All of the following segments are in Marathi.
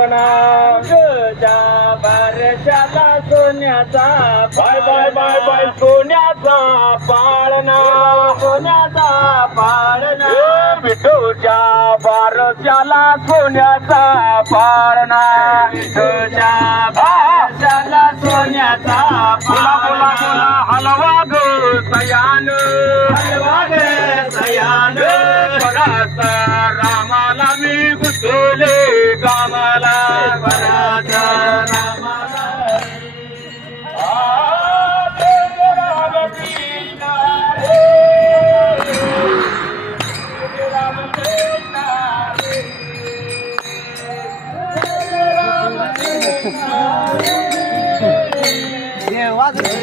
पाळणा तुझ्या बारशाला सोन्याचा बाय बाय बाय बाय सोन्याचा पाळणा. सोन्याचा पाळणा. विठूच्या बारशाला सोन्याचा पाळणा. तुझ्या बारशाला सोन्याचा बोला बोला बोला. हलवा ग सयान. हलवा ग सयान. बराच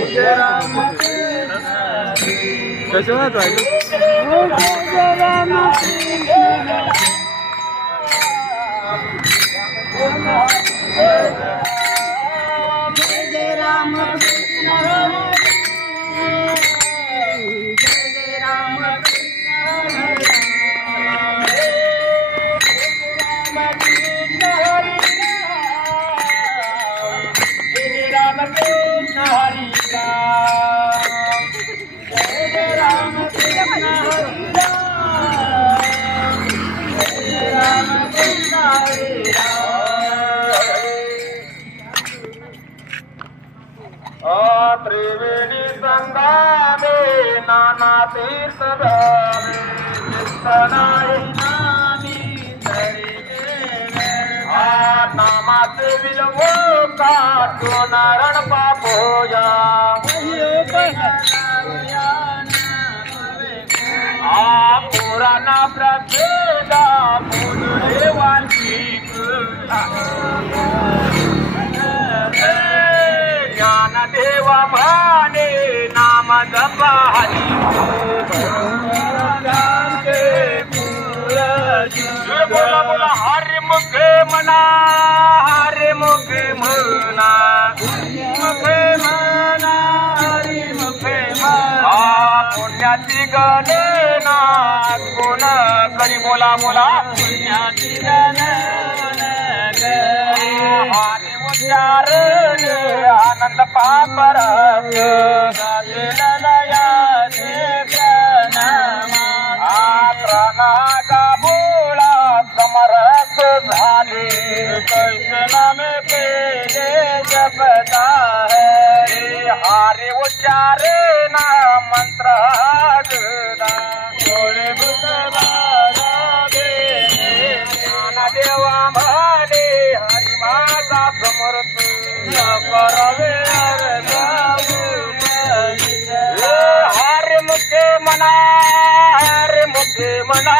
जय राम जय त्रिवेणी संगामे नाना तीर्थ धामे कीर्तनाई नामी तरी नामाचे विलवो का तो नारण पापोया। आ पुराणा प्रभेदा देवांची ज्ञान भाने नाम जपा बोला बोला हरे मुखे मना हरे मुखे म्हणा मुखे म्हणा. हरी मुखे म्हणा पुण्याची गणना कोण करी बोला बोला. पुण्याची गणना उच्चारण आनंद पापर प्राणाचा बोळा समरस झाले. कैसनाम पेले जपता है हारे मंत्र देवा समर्थ करावे हरे मुखे मना मुखे मना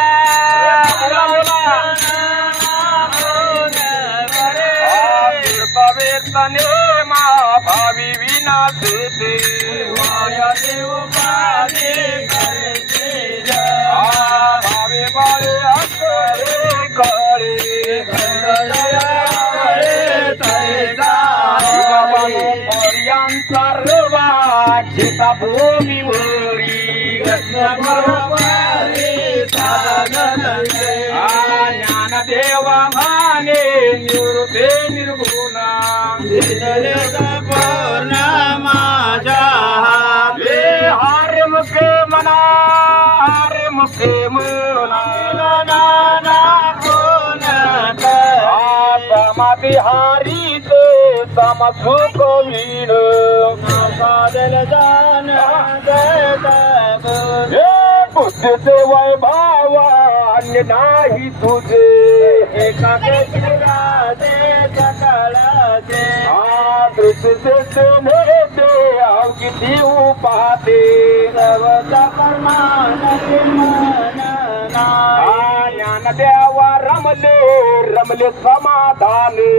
तने मा भावी विना देते माया देव पादे शेता भूमीवरी ज्ञान देवा माने निवृत्ते निर्गुणा. हे हरे मुखे मना हरे मुखे मना समाधी हारी ते समसुख वीण हे बुद्धीचे वैभाव अन्य नाही तुझे कृषचे तुम्ही ते नेते किती उपाते ज्ञान देवा रमले रमले समाधाने